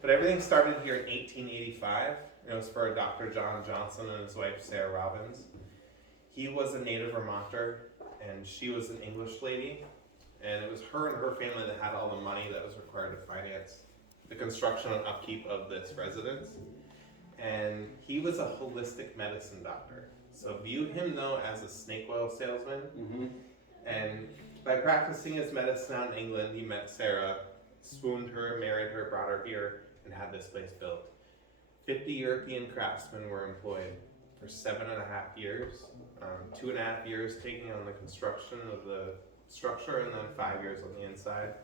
But everything started here in 1885. It was for Dr. John Johnson and his wife Sarah Robbins. He was a native Vermonter, and she was an English lady. And it was her and her family that had all the money that was required to finance the construction and upkeep of this residence. And he was a holistic medicine doctor. So view him though as a snake oil salesman. Mm-hmm. And by practicing his medicine out in England, he met Sarah, swooned her, married her, brought her here, and had this place built. 50 European craftsmen were employed for 7.5 years. 2.5 years taking on the construction of the structure, and then 5 years on the inside.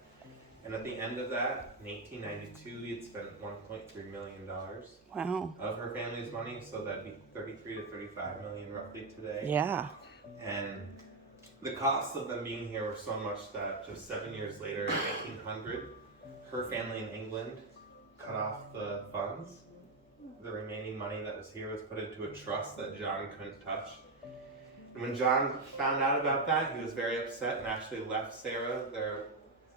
And at the end of that, in 1892, he had spent $1.3 million of her family's money, so that'd be 33 to 35 million roughly today. Yeah. And the costs of them being here were so much that just 7 years later, in 1800, her family in England cut off the funds. The remaining money that was here was put into a trust that John couldn't touch. And when John found out about that, he was very upset and actually left Sarah, their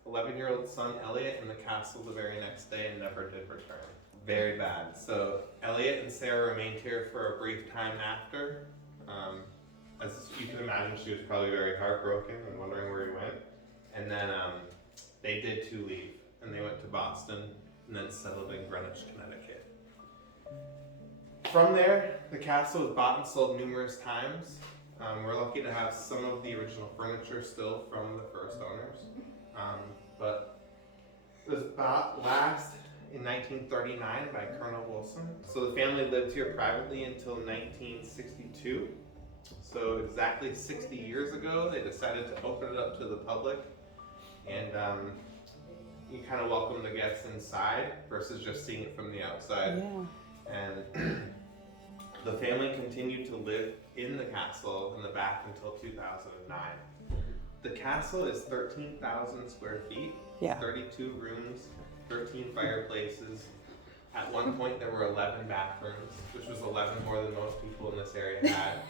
11-year-old son Elliot, in the castle the very next day and never did return. Very bad. So Elliot and Sarah remained here for a brief time after. As you can imagine, she was probably very heartbroken and wondering where he went. And then they did too leave, and they went to Boston and then settled in Greenwich, Connecticut. From there, the castle was bought and sold numerous times. We're lucky to have some of the original furniture still from the first owners. But it was bought last in 1939 by Colonel Wilson. So the family lived here privately until 1962. So exactly 60 years ago, they decided to open it up to the public. And you kind of welcome the guests inside versus just seeing it from the outside. Yeah. And the family continued to live in the castle in the back until 2009. The castle is 13,000 square feet, 32 rooms, 13 fireplaces. At one point there were 11 bathrooms, which was 11 more than most people in this area had.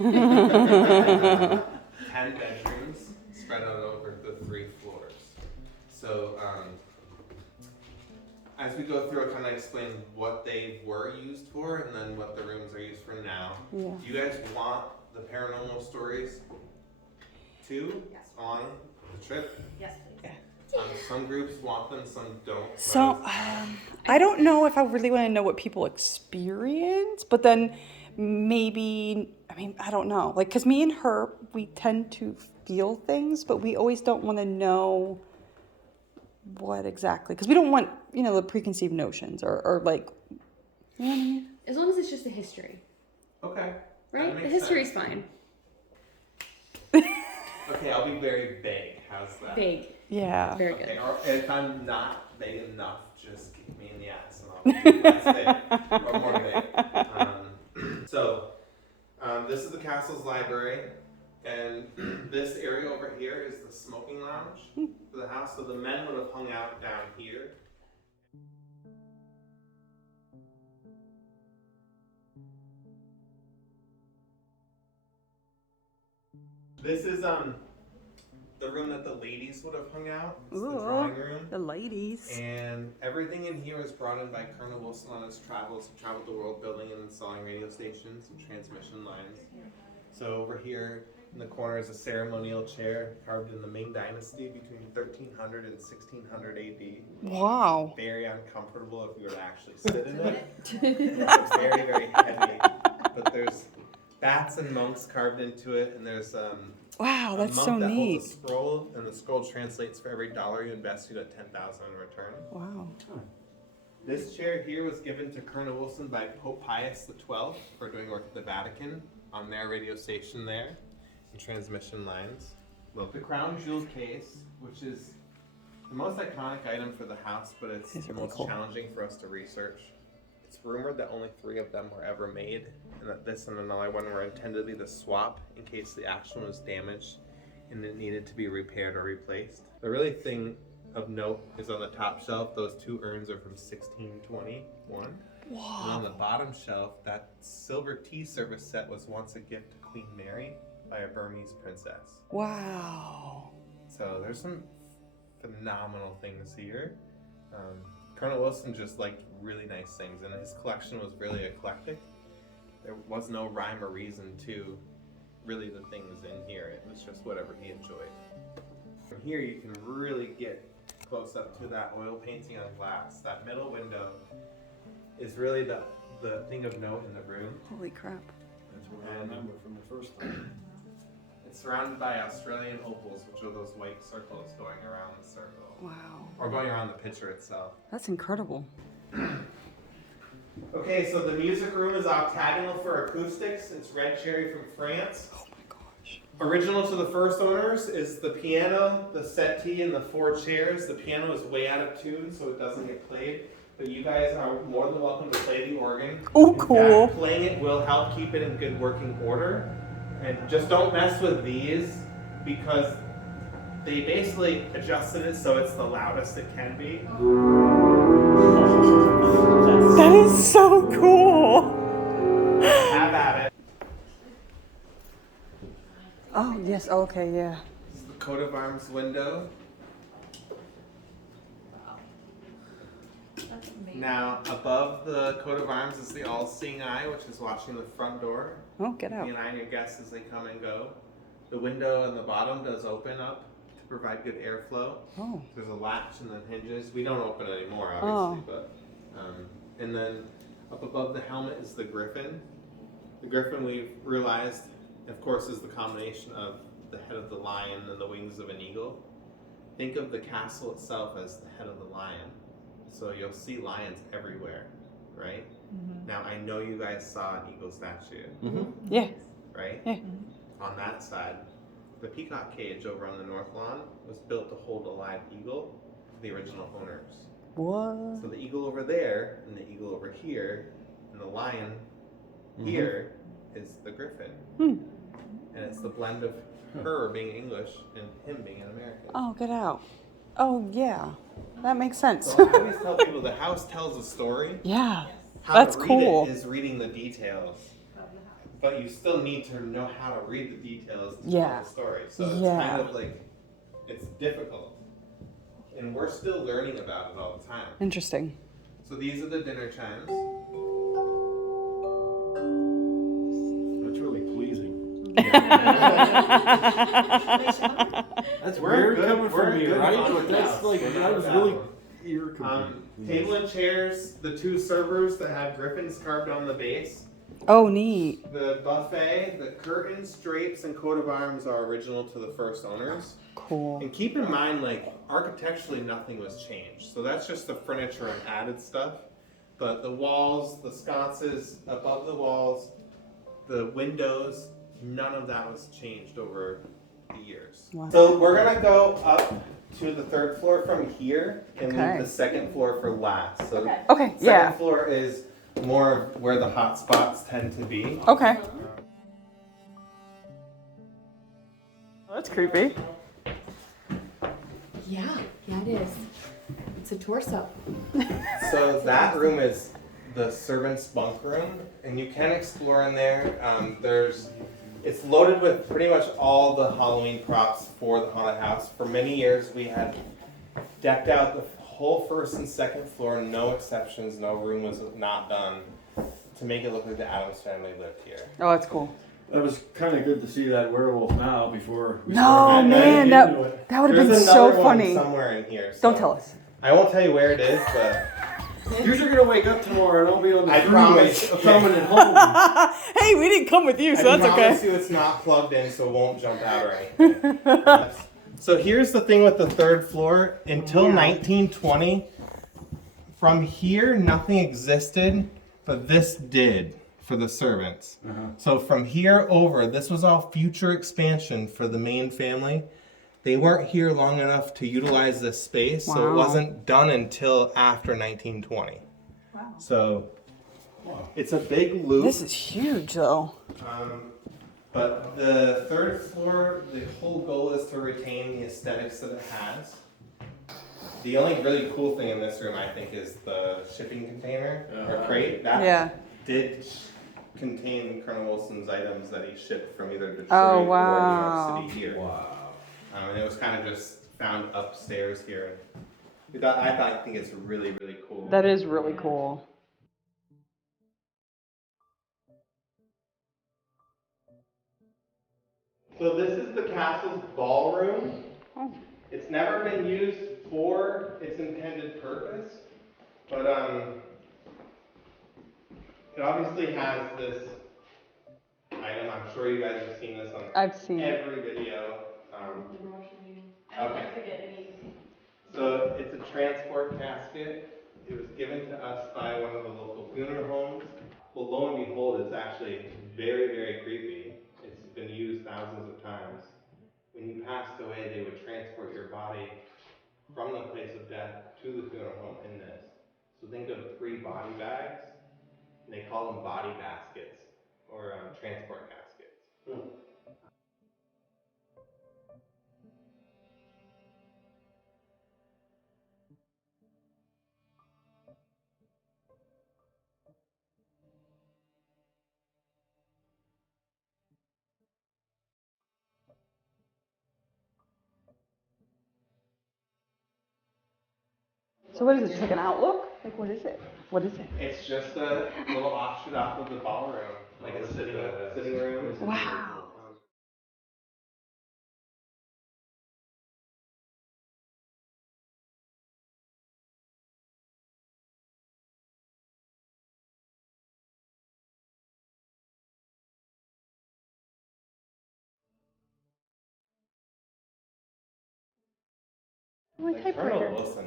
10 bedrooms spread out over the 3 floors. So as we go through, I'll kind of explain what they were used for and then what the rooms are used for now. Yeah. Do you guys want the paranormal stories too? Yes. On the trip? Yes, please. Some groups want them, some don't. So, I don't know if I really want to know what people experience, but then maybe, I don't know. Like, because me and her, we tend to feel things, but we always don't want to know what exactly. Because we don't want, the preconceived notions or like, you know what I mean? As long as it's just a history. Okay. Right? The history's fine. Okay, I'll be very vague. How's that? Vague. Yeah. Very good. Okay, or if I'm not vague enough, just kick me in the ass and I'll be less vague or more vague. So, this is the castle's library, and this area over here is the smoking lounge for the house. So the men would have hung out down here. This is the room that the ladies would have hung out. It's the drawing room. The ladies. And everything in here was brought in by Colonel Wilson on his travels. He traveled the world building and installing radio stations and transmission lines. So over here in the corner is a ceremonial chair carved in the Ming Dynasty between 1300 and 1600 AD. Wow. Very uncomfortable if you were to actually sit in it. It's very, very heavy. But there's bats and monks carved into it, and there's wow, that's a monk so that neat. holds a scroll, and the scroll translates for every dollar you invest, you get 10,000 in return. Wow. This chair here was given to Colonel Wilson by Pope Pius XII for doing work at the Vatican on their radio station there and transmission lines. The crown jewel case, which is the most iconic item for the house, but it's the most challenging for us to research. It's rumored that only 3 of them were ever made, and that this and another one were intended to be the swap in case the actual one was damaged and it needed to be repaired or replaced. The really thing of note is on the top shelf, those 2 urns are from 1621. Wow. And on the bottom shelf, that silver tea service set was once a gift to Queen Mary by a Burmese princess. Wow. So there's some phenomenal things here. Colonel Wilson just liked really nice things, and his collection was really eclectic. There was no rhyme or reason to really the things in here. It was just whatever he enjoyed. From here you can really get close up to that oil painting on glass. That middle window is really the thing of note in the room. Holy crap. That's what I remember from the first time. It's surrounded by Australian opals, which are those white circles going around the circle. Wow. Or going around the picture itself. That's incredible. Okay, so the music room is octagonal for acoustics. It's red cherry from France. Oh my gosh. Original to the first owners is the piano, the settee, and the 4 chairs. The piano is way out of tune, so it doesn't get played. But you guys are more than welcome to play the organ. Oh, In cool. fact, playing it will help keep it in good working order. And just don't mess with these because they basically adjusted it so it's the loudest it can be. That is so cool. Have at it. Oh, yes. Okay, yeah. This is the coat of arms window. That's amazing. Now, above the coat of arms is the all-seeing eye, which is watching the front door. Oh, get out. Keeping an eye on your guests as they come and go. The window in the bottom does open up to provide good airflow. Oh. There's a latch and then hinges. We don't open anymore, obviously, but and then up above the helmet is the griffin. The griffin, we've realized, of course, is the combination of the head of the lion and the wings of an eagle. Think of the castle itself as the head of the lion. So you'll see lions everywhere, right? Mm-hmm. Now, I know you guys saw an eagle statue, Yeah. right? Yeah. On that side, the peacock cage over on the north lawn was built to hold a live eagle for the original owners. What? So the eagle over there, and the eagle over here, and the lion here is the griffin. And it's the blend of her being English and him being an American. Oh, get out. Oh, yeah. That makes sense. So I always tell people the house tells a story. Yeah. How That's to read cool. it is reading the details. But you still need to know how to read the details to Yeah. tell the story. So it's Yeah. kind of like, it's difficult. And we're still learning about it all the time. Interesting. So these are the dinner chimes. That's really pleasing. That's We're weird good- coming we're from you, good right? on But that's that. like, We're that not was that really one. ear complete. Table and chairs, the 2 servers that have griffins carved on the base. Oh, neat. The buffet, the curtains, drapes, and coat of arms are original to the first owners. Cool. And keep in mind, like, architecturally nothing was changed. So that's just the furniture and added stuff. But the walls, the sconces, above the walls, the windows, none of that was changed over the years. Wow. So we're gonna go up to the 3rd floor from here and Okay. leave the 2nd floor for last. So Okay, second yeah. floor is more of where the hot spots tend to be. Okay. Oh, that's creepy. Yeah, it is. It's a torso. So that room is the servants' bunk room, and you can explore in there. It's loaded with pretty much all the Halloween props for the haunted house. For many years, we had decked out the whole 1st and 2nd floor, no exceptions, no room was not done to make it look like the Addams family lived here. Oh, that's cool. That was kind of good to see that werewolf now before we No, started man, getting into it. that would have been There's so another one funny. somewhere in here. Don't so tell us. I won't tell you where it is, but You're gonna wake up tomorrow and I'll be on the I promise. freeway coming and home. Hey, we didn't come with you, so I that's promise okay. you it's not plugged in, so it won't jump out or anything. So here's the thing with the 3rd floor. Until 1920, from here nothing existed, but this did for the servants. So from here over, this was all future expansion for the main family. They weren't here long enough to utilize this space, so it Wow. wasn't done until after 1920. Wow. So it's a big loop. This is huge, though. But the 3rd floor, the whole goal is to retain the aesthetics that it has. The only really cool thing in this room, I think, is the shipping container or crate. That Yeah. did contain Colonel Wilson's items that he shipped from either Detroit Oh, or wow. New York City here. Wow. And it was kind of just found upstairs here. I think it's really, really cool. That is really cool. So this is the castle's ballroom. Oh. It's never been used for its intended purpose, but it obviously has this item. I'm sure you guys have seen this on I've seen it. every video. Okay. So it's a transport casket. It was given to us by one of the local funeral homes. Well, lo and behold, it's actually very, very creepy. It's been used thousands of times. When you passed away, they would transport your body from the place of death to the funeral home in this. So think of 3 body bags, and they call them body baskets or transport caskets. So what is it? It's like an outlook? Like what is it? What is it? It's just a little offshoot off of the ballroom, like a sitting room. Wow. My Like typewriter. Colonel Wilson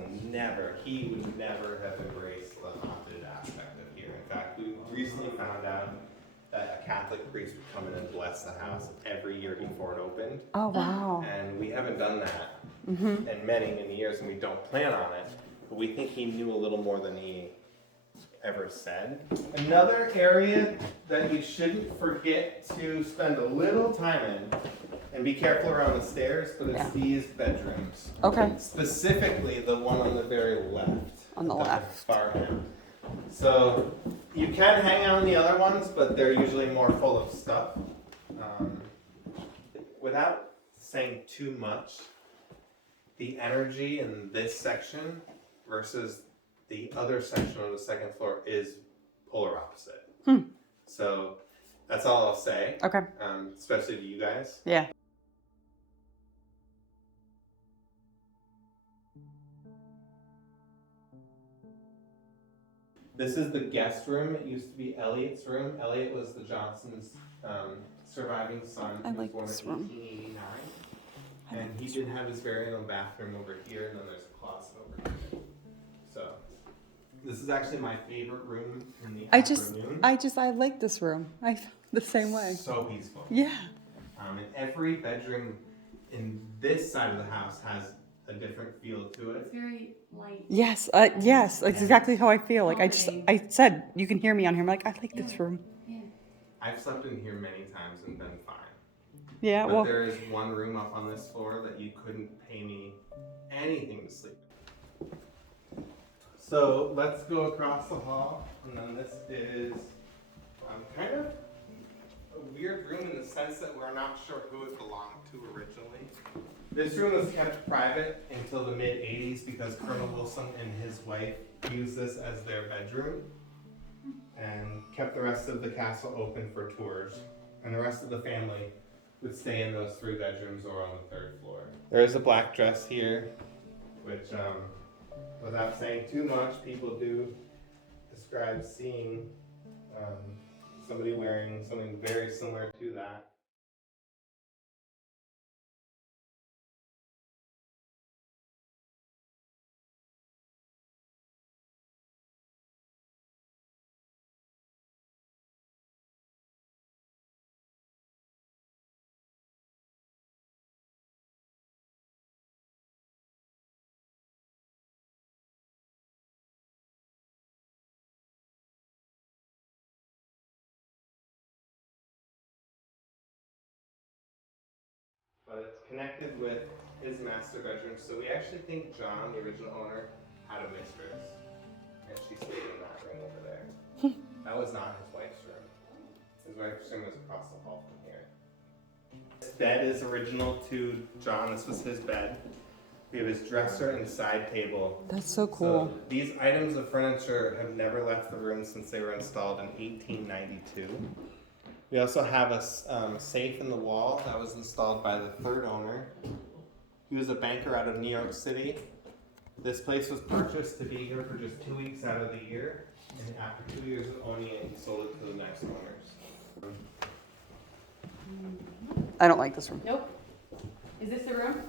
he would never have embraced the haunted aspect of here. In fact, we recently found out that a Catholic priest would come in and bless the house every year before it opened. Oh wow. And we haven't done that in many, many years, and we don't plan on it. But we think he knew a little more than he ever said. Another area that you shouldn't forget to spend a little time in, and be careful around the stairs, but it's these bedrooms. Okay. Specifically the one on the very left. On the left. Far end. So you can hang out in the other ones, but they're usually more full of stuff. Without saying too much, the energy in this section versus the other section on the second floor is polar opposite. So that's all I'll say. Okay. Especially to you guys. Yeah. This is the guest room. It used to be Elliot's room. Elliot was the Johnsons' surviving son. I He was like born this in room. 1889. And he did have his very own bathroom over here, and then there's a closet over here. So, this is actually my favorite room in the afternoon. I like this room. I feel the same way. So peaceful. Yeah. And every bedroom in this side of the house has a different feel to it. It's very light. Yes. Yes. That's exactly how I feel. Like I said, you can hear me on here. I'm like, I like this room. Yeah. I've slept in here many times and been fine. Yeah. But Well. there is one room up on this floor that you couldn't pay me anything to sleep in. So let's go across the hall, and then this is kind of a weird room in the sense that we're not sure who it belonged to originally. This room was kept private until the mid-'80s because Colonel Wilson and his wife used this as their bedroom and kept the rest of the castle open for tours. And the rest of the family would stay in those 3 bedrooms or on the 3rd floor. There is a black dress here, which, without saying too much, people do describe seeing somebody wearing something very similar to that. But it's connected with his master bedroom. So we actually think John, the original owner, had a mistress, and she stayed in that room over there. That was not his wife's room. His wife's room was across the hall from here. This bed is original to John. This was his bed. We have his dresser and side table. That's so cool. So these items of furniture have never left the room since they were installed in 1892. We also have a safe in the wall that was installed by the third owner. He was a banker out of New York City. This place was purchased to be here for just 2 weeks out of the year, and after 2 years of owning it, he sold it to the next owners. I don't like this room. Nope. Is this the room?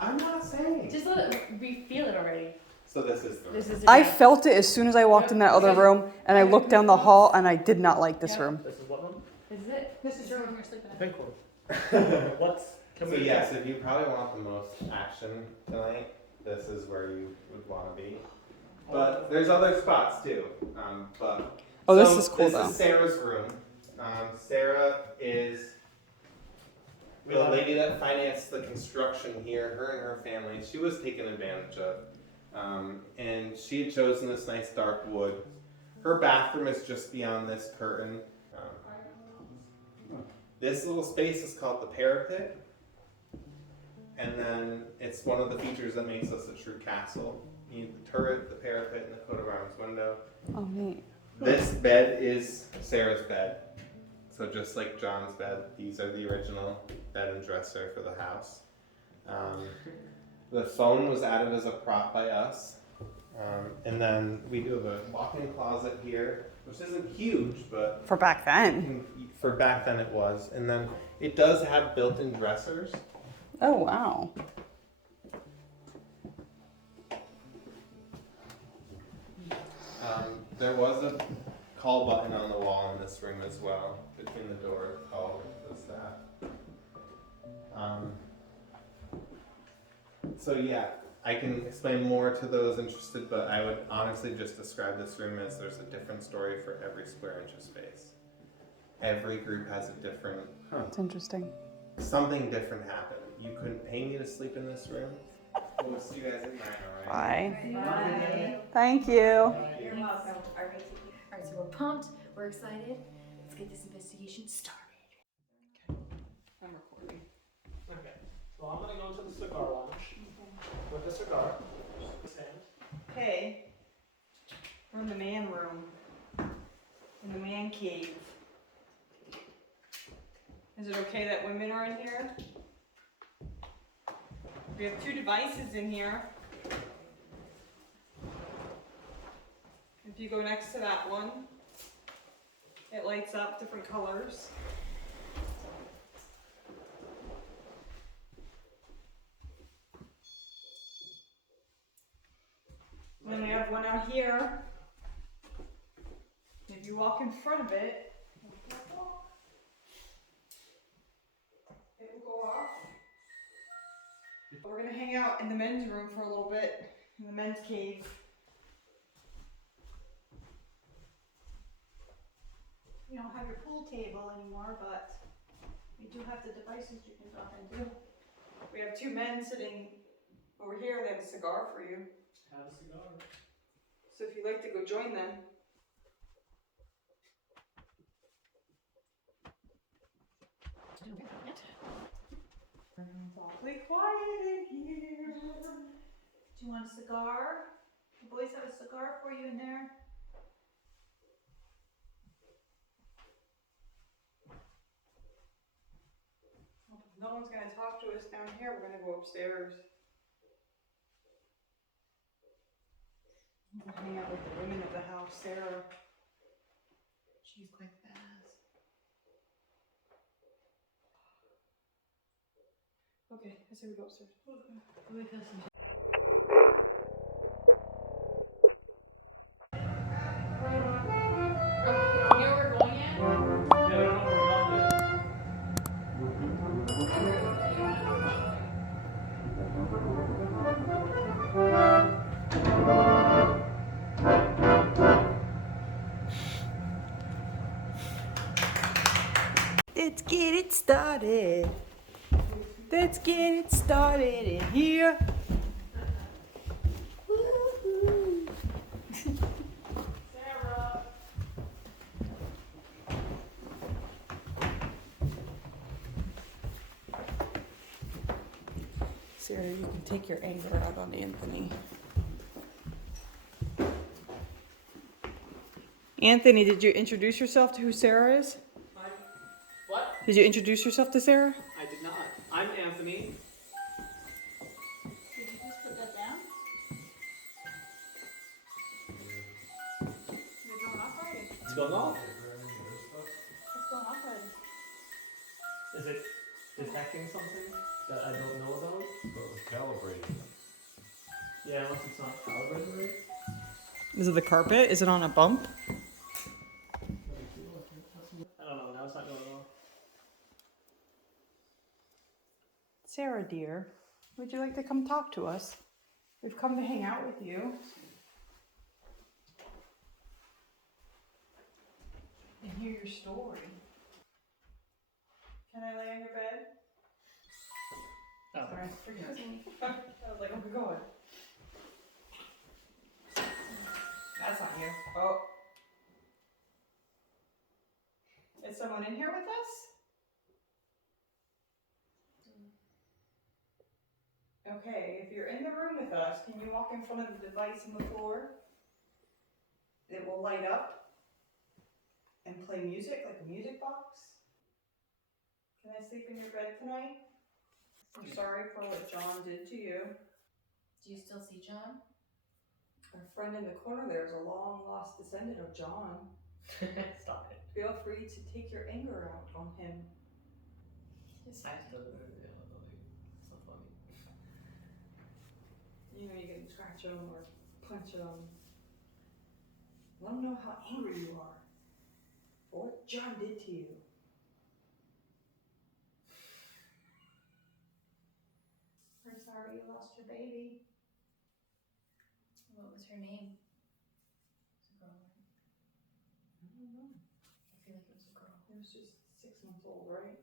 I'm not saying. Just let it, we feel it already. So this is the room. This is the I day. felt it as soon as I walked in that other room, and I looked down the hall, and I did not like this room. This is what room? This is it. This is your room you're sleeping in. Pink room. What's, can So we yes, if you probably want the most action tonight, this is where you would want to be. But there's other spots too. Oh, this so is cool, This though. is Sarah's room. Sarah is the lady that financed the construction here. Her and her family. She was taken advantage of, and she had chosen this nice dark wood. Her bathroom is just beyond this curtain. This little space is called the parapet. And then it's one of the features that makes us a true castle. You need the turret, the parapet, and the coat of arms window. Oh, neat. This bed is Sarah's bed. So just like John's bed, these are the original bed and dresser for the house. The phone was added as a prop by us. And then we do have a walk-in closet here, which isn't huge, but For back then. for back then it was. And then it does have built-in dressers. Oh, wow. There was a call button on the wall in this room as well, between the door, call the staff. So yeah, I can explain more to those interested, but I would honestly just describe this room as there's a different story for every square inch of space. Every group has a different, It's interesting. something different happened. You couldn't pay me to sleep in this room. We'll see you guys at 9, alright? Bye. Thank you. You're welcome. All right, so we're pumped. We're excited. Let's get this investigation started. I'm recording. Okay, so I'm gonna go to the cigar lounge with a cigar. This hand. Hey, we're in the man room, in the man cave. Is it okay that women are in here? We have 2 devices in here. If you go next to that one, it lights up different colors. And then we have one out here. If you walk in front of it, it will go off. We're gonna hang out in the men's room for a little bit, in the men's cave. We don't have your pool table anymore, but we do have the devices you can drop into. We have 2 men sitting over here. They have a cigar for you. Have a cigar. So if you'd like to go join them. It's awfully quiet in here. Do you want a cigar? The boys have a cigar for you in there. No one's gonna talk to us down here. We're gonna go upstairs. We'll hang out with the women of the house, Sarah. She's quite fast. Okay, I say we go upstairs. Oh, you know where we're going yet? Yeah, I don't know where we're going. Let's get it started. Let's get it started in here. Woo-hoo. Sarah! Sarah, you can take your anger out on Anthony. Anthony, did you introduce yourself to who Sarah is? What? Did you introduce yourself to Sarah? I did not. I'm Anthony. Did you just put that down? You're going off already. What's going on? What's going off already? Is it detecting something that I don't know about? But it was calibrated. Yeah, unless it's not calibrated right. Is it the carpet? Is it on a bump? I don't know. Now it's not going on. Sarah, dear, would you like to come talk to us? We've come to hang out with you. And hear your story. Can I lay on your bed? Oh. Sorry, forgive me. I was like, oh, go on. That's not you. Oh. Is someone in here with us? Okay, if you're in the room with us, can you walk in front of the device on the floor? It will light up and play music like a music box. Can I sleep in your bed tonight? I'm sorry for what John did to you. Do you still see John? Our friend in the corner there is a long lost descendant of John. Stop it. Feel free to take your anger out on him. It's not funny. You know, you can scratch him or punch him. Let him know how angry you are for what John did to you. We're sorry you lost your baby. What was her name? It's a girl, right? I don't know. I feel like it was a girl. It was just 6 months old, right?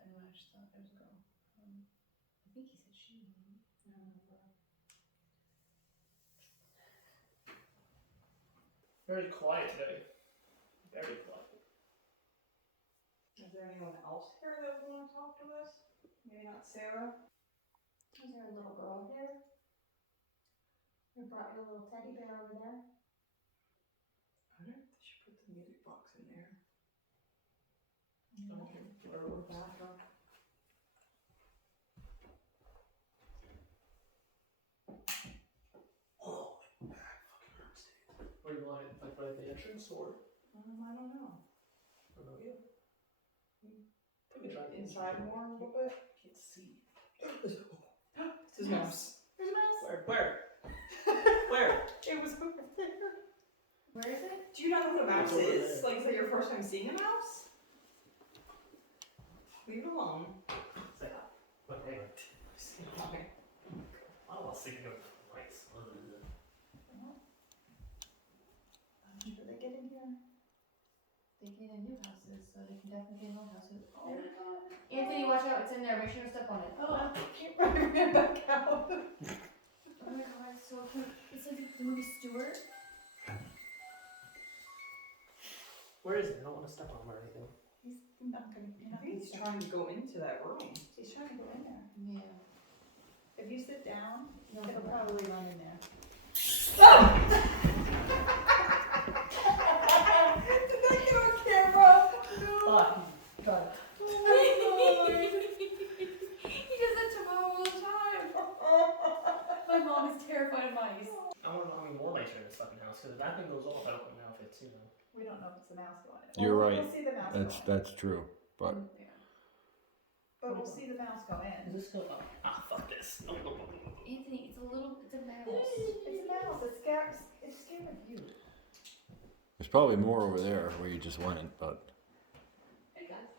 I don't know, I just thought it was a girl. I think he said she. I don't remember. Very quiet today. Very quiet. Is there anyone else here that would want to talk to us? Maybe not Sarah? Is there a little girl here? We brought your little teddy bear over there. I wonder if they should put the music box in there. Okay. Or the bathroom. Oh, my back fucking hurts, dude. Where do you want it? Like right at the entrance or? I don't know. I don't know either. Put me try Inside more a little bit? Can't see. It's his mouse. There's a mouse. Where? Where? It was over there. Where is it? Do you not know what a mouse It's over is? there. Like, is that your first time seeing a mouse? Leave it alone. Say hi. But hey. I don't want to see you twice. Did they get in here? They get in new houses, so they can definitely get in old houses. Oh my god. Anthony, watch out, it's in there. Make sure to step on it. Oh, I can't run it back out. Oh my god, it's so cute. It's like the movie Stewart. Where is it? I don't want to step on him or anything. He's not gonna. You're I not think gonna he's trying to go into that room. He's trying to go in there. Yeah. If you sit down, No, it'll probably run in there. Did that get on camera? Fuck. Got it. He does that to mom all the time. My mom is terrified of mice. I want to more mice in this fucking house because if that thing goes off, I don't put outfits, you know. We don't know if it's the mouse going in. You're Well, right. We'll see the mouse That's go in. that's true. But Yeah. But we'll see the mouse go Is in. this still up? Ah, fuck this. No. Anthony, it's a mouse. It's a mouse. It's scared of you. there's probably more over there where you just went. But Hey guys.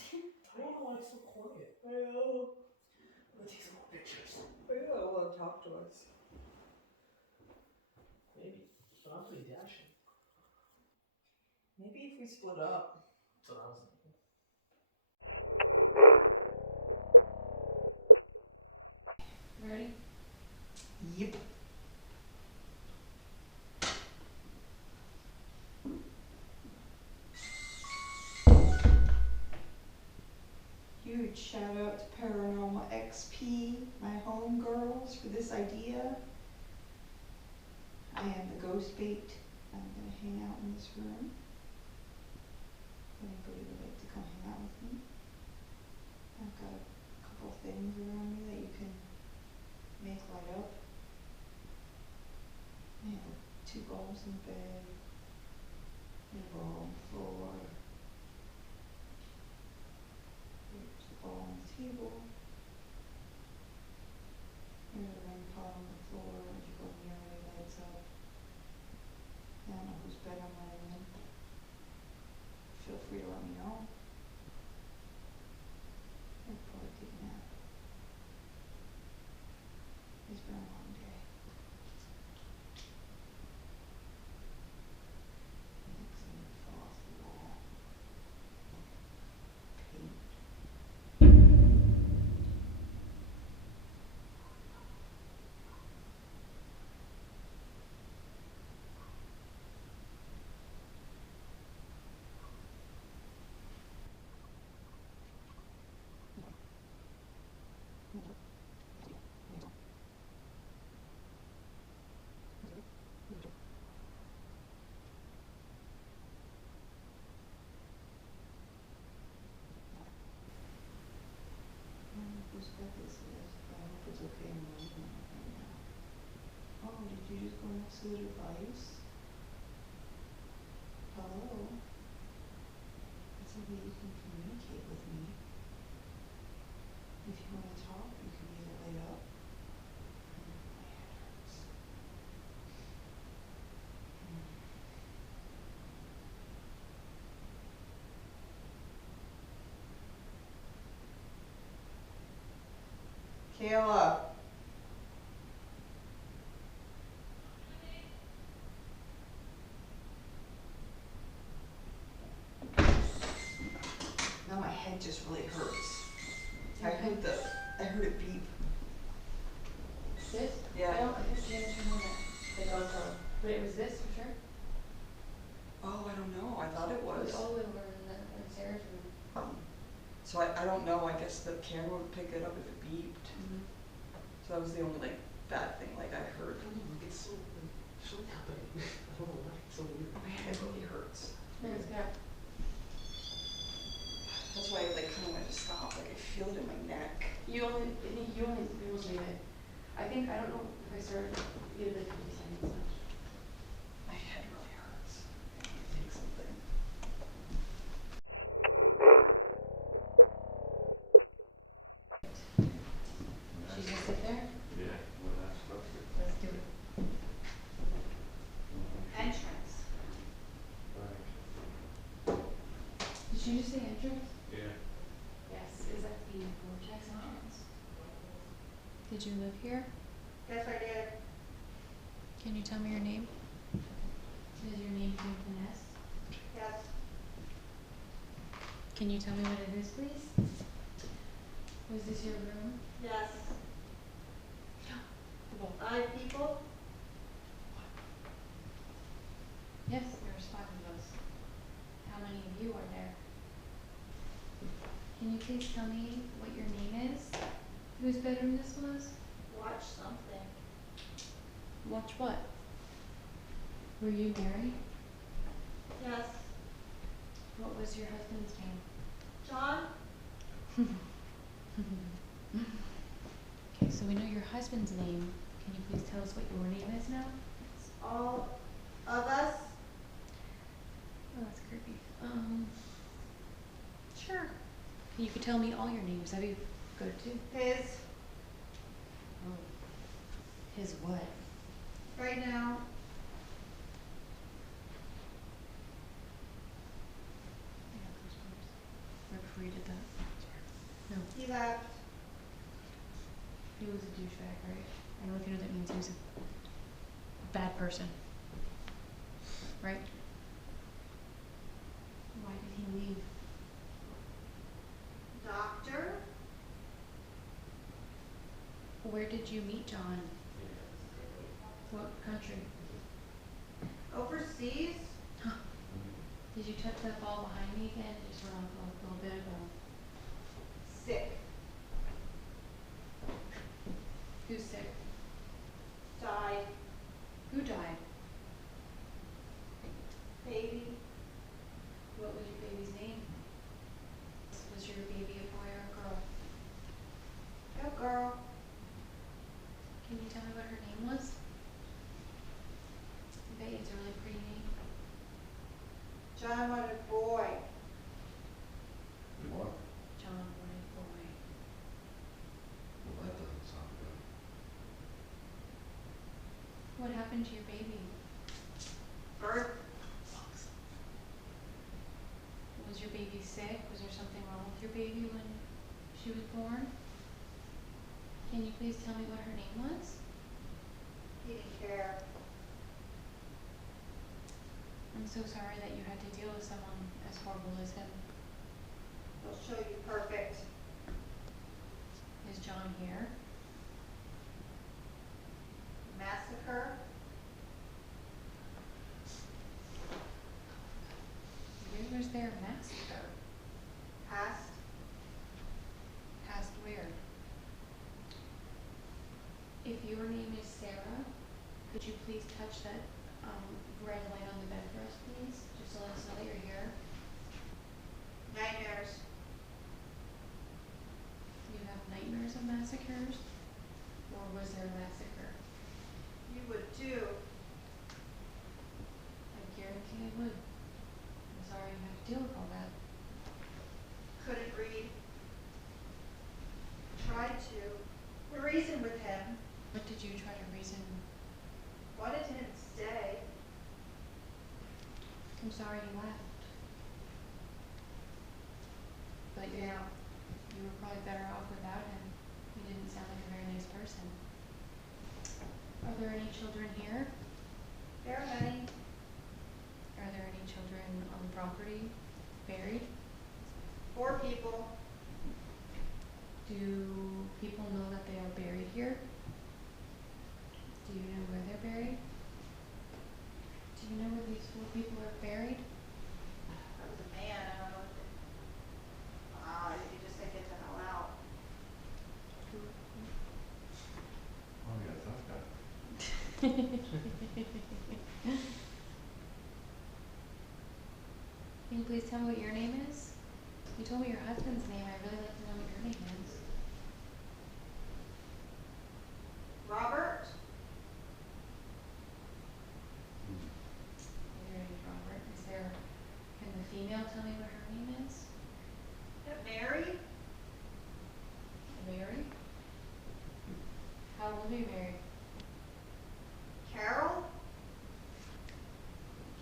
I don't know why it's so quiet. I know. I'm gonna take some more pictures. Maybe they'll want to talk to us. Maybe. But I'm pretty dashing. Maybe if we split up. That's what I was thinking. Ready? Yep. Huge shout out to Paranormal XP, my home girls, for this idea. I am the ghost bait. I'm gonna hang out in this room. If anybody would like to come hang out with me. I've got a couple things around me that you can make light up. I have 2 balls in the bed, and a ball on the floor. There's the ball on the table. There's a ring pot on the floor. As you go near it, it lights up. I don't know whose bed I'm laying in. Feel free to let me know. I'll probably take a nap. It's been a long day. Next thing I fall off the wall. Paint. I don't know whose bed this is, but I hope it's okay I'm laying on it right now. Oh, did you just go next to the device? Hello? That's a way you can communicate with me. If you want to talk, you can either lay up. My head hurts. Kayla. Now my head just really hurts. I heard it beep. This? Yeah. I don't understand that. Like, but it was this for sure? Oh, I don't know. I thought it It was was. all the way over in Sarah's room. So I don't know. I guess the camera would pick it up if it beeped. So that was the only like bad thing like I heard. It's so happening. I don't know why it's so weird. My head really hurts. It's got That's why I like kind of wanted to stop. Like I feel it in my neck. you only almost made it. I think I don't know if I started you had like 50 seconds left. My head really hurts. I need to take something. She's gonna sit there? Yeah, well, that's Proctor. Let's do it. Entrance. Right. Did she just say entrance? Yeah. Yes. Is that the vortex entrance? Did you live here? Yes, I did. Can you tell me your name? Does your name begin with an S? Yes. Can you tell me what it is, please? Was this your room? Yes. 5 people? Yes, there's 5 of us. How many of you are there? Can you please tell me what your name is? Whose bedroom this was? Watch something. Watch what? Were you married? Yes. What was your husband's name? John? Okay, so we know your husband's name. Can you please tell us what your name is now? All of us? Oh, that's creepy. Sure. You could tell me all your names. That'd be good too. His. Oh. His what? Right now. Yeah, goosebumps. Right before you did that. No. He left. He was a douchebag, right? I don't know if you know what that means. He was a bad person. Right? Why did he leave? Doctor? Where did you meet John? What country? Overseas? Did you tuck that ball behind me again? It just went off a little bit ago. Sick. Who's sick? Died. Who died? Baby. What was your baby's name? Was your baby a boy or a girl? A girl. Can you tell me what her name was? I bet you it's a really pretty name. John wanted a boy. What? John wanted a boy. Well, that doesn't sound good. What happened to your baby? Birth. Was your baby sick? Was there something wrong with your baby when she was born? Can you please tell me what her name was? He didn't care. I'm so sorry that you had to deal with someone as horrible as him. He'll show you perfect. Is John here? Massacre. Where was there a massacre? Past. Past where? If your name is Sarah, could you please touch that red light on the bed for us, please? Just to let us know that you're here. Nightmares. You have nightmares of massacres? Or was there a massacre? You would too. I guarantee I would. I'm sorry you have to deal with all that. Couldn't read. Tried to. Reason with him. What did you try to reason? Wanted him to stay. I'm sorry you left. But Yeah. you were probably better off without him. He didn't sound like a very nice person. Are there any children here? There are many. Are there any children on the property buried? 4 people. Do people know that they are buried here? Do you know where they're buried? Do you know where these 4 people are buried? That was a man. I don't know what you just say get the hell out. Oh, yeah, tough guy. Can you please tell me what your name is? You told me your husband's name. I'd really like to know what your name is. Robert. Your name is Robert. Can the female tell me what her name is? Mary. Mary? How old are you married? Carol.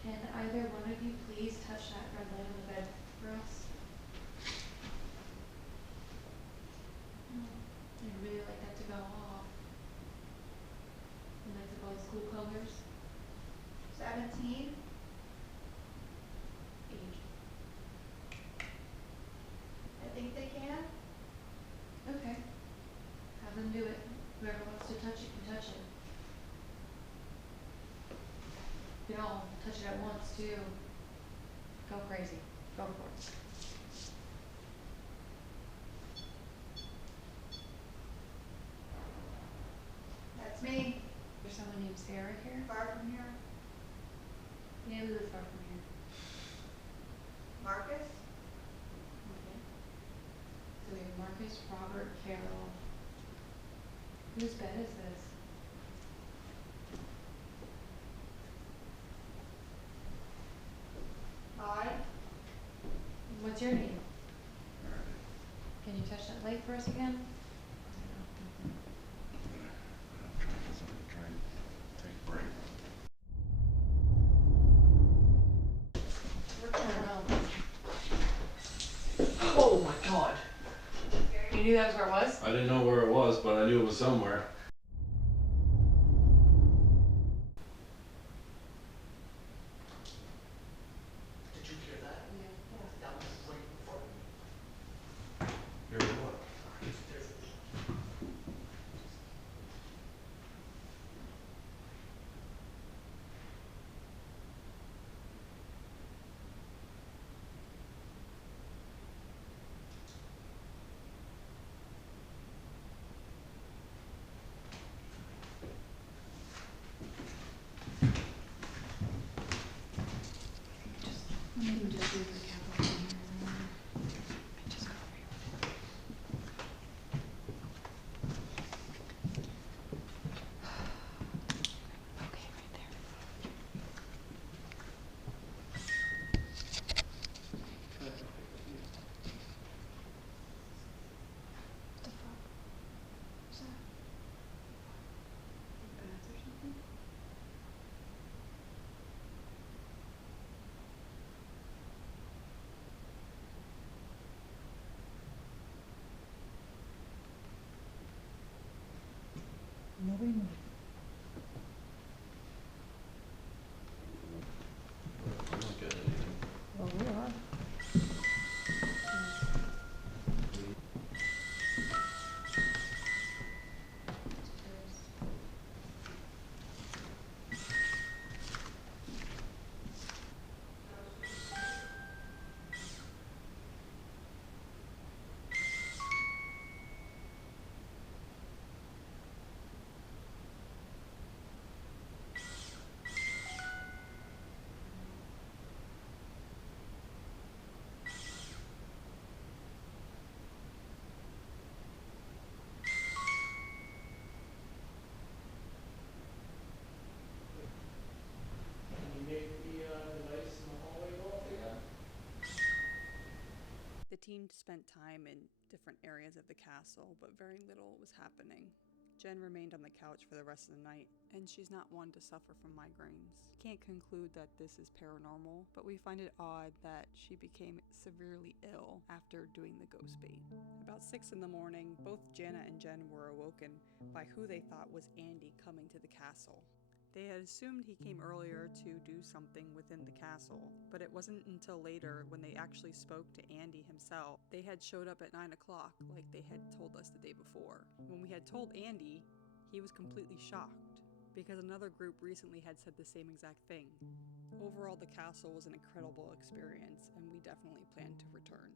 Can either one of you please touch that red light on the bed for us? I'd really like that to go off. And like the boys' school colors. 17. Age. I think they can. Okay. Have them do it. Whoever wants to touch it can touch it. You can all touch it at once too. Go crazy. Go for it. That's me. There's someone named Sarah here? Far from here. Yeah, we live far from here. Marcus. Okay. So we have Marcus, Robert, Carol. Whose bed is this? Mine. What's your name? Can you touch that light for us again? Somebody try and take a break. I don't know. Oh my god. You knew that was where it was? I didn't know where it was, but I knew it was somewhere. Did you hear that? Yeah. That was right in front of me. Here, what? There's just do the capital in here in the morning. Okay, right there. What the fuck? What's that? Bats or something? Nobody moved. I'm not getting anything. Well, we are. Can you make the device in the hallway go off again? The team spent time in different areas of the castle, but very little was happening. Jen remained on the couch for the rest of the night, and she's not one to suffer from migraines. Can't conclude that this is paranormal, but we find it odd that she became severely ill after doing the ghost bait. About 6 in the morning, both Jana and Jen were awoken by who they thought was Andy coming to the castle. They had assumed he came earlier to do something within the castle, but it wasn't until later when they actually spoke to Andy himself. They had showed up at 9 o'clock like they had told us the day before. When we had told Andy, he was completely shocked because another group recently had said the same exact thing. Overall, the castle was an incredible experience and we definitely plan to return.